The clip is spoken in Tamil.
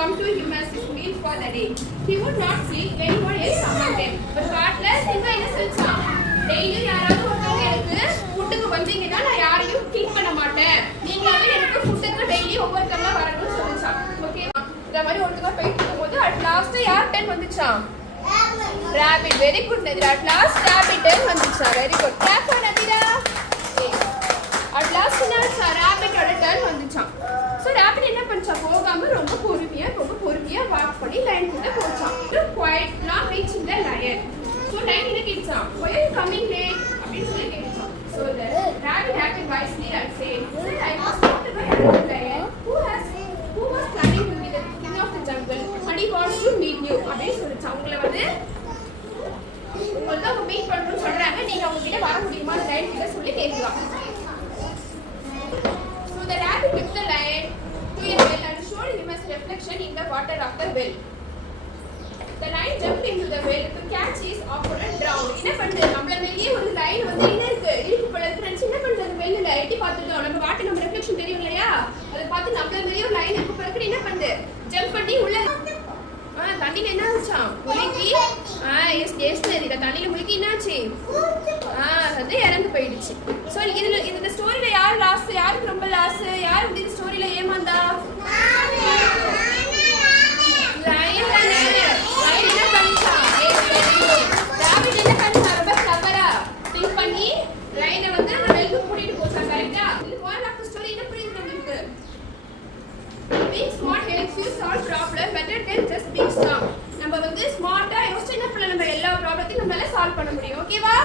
come to him as his meal for the day. He would not see anyone else among them. But காட்டுல சிங்கம் என்ன செஞ்சான்? டெய்லி யாராவது ஒருத்தவங்க எனக்கு ஃபுட்டுக்கு வந்தீங்கன்னா நான் யாரையும் கில் பண்ண மாட்டேன். நீங்களாவே எனக்கு ஃபுட்டுக்கு டெய்லி ஒவ்வொருத்தவங்க வரணும்னு சொல்லிச்சான். ஓகேவா? இந்த மாதிரி ஒருத்தவங்க போயிட்டு இருக்கும்போது அட் லாஸ்ட் யார் டர்ன் வந்துச்சான்? Rabbit. Very good, Nadira. At last rabbit turn வந்துச்சா. Very good. Clap for Nadira. At last rabbit ஓட டர்ன் வந்துச்சான். So rabbit என்ன பண்ணா? போகாம ரொம்ப பொறுமையா வாக் பண்ணி லைன் கிட்ட போச்சான். Quite long reaching the lion. So lion என்ன கேட்சான்? Why are you coming late? அப்படி சொல்லி கேட்சான். So the rabbit acted wisely and said, "Sir, I must talk to the lion who was planning to be the king of the jungle and he wants to meet you." அப்படி சொல்லிச்சான். உங்களை வந்து உங்களுக்கு மீட் பண்ணணும்னு சொல்றாங்க. நீங்க அவங்க கிட்ட வர முடியுமா? லைன் கிட்ட சொல்லி கேட்கலாம். So the rabbit took the lion to a well and showed him his reflection in the water of the well. The lion jumped into the well to catch his opponent drowned. என்ன பண்ணுது? நம்மள மேலேயே ஒரு லைன் வந்து என்ன இருக்கு போல ஃப்ரெண்ட்ஸ். என்ன பண்றது? வெல்ல எட்டி பார்த்துட்டோம். நம்ம வாட்டர் நம்ம ரிஃப்ளெக்ஷன் தெரியும் இல்லையா? அதை பார்த்து நம்மள மேலேயே ஒரு லைன் இருக்கு பிறகு என்ன பண்ணுது? ஜம்ப் பண்ணி உள்ள தண்ணியில என்ன ஆச்சாம்? முழுகி இந்த தண்ணியில முழுகி என்னாச்சு? அது இறந்து போயிடுச்சு. ஸோ இந்த ஸ்டோரியில யார் லாஸ்? யாருக்கு ரொம்ப லாஸ்? யார் வந்து இந்த ஸ்டோரியில ஏமாந்தா? லயன் தானே. லயன் என்ன பண்ணிச்சா? ராபிட் என்ன பண்ணிச்சா? ரொம்ப கிளவரா திங்க் பண்ணி லயனை வந்து அந்த வெல்லுக்கு கூட்டிட்டு போச்சா. கரெக்டா? இந்த மோரல் ஆஃப் தி ஸ்டோரி என்ன புரியுது உங்களுக்கு? Being smart helps you solve problem better than just being strong. நம்ம வந்து ஸ்மார்ட்டா யோசிச்சு என்ன பண்ணலாம்? நம்ம எல்லா ப்ராப்ளத்தையும் நம்மளால சால்வ் பண்ண முடியும். ஓகேவா?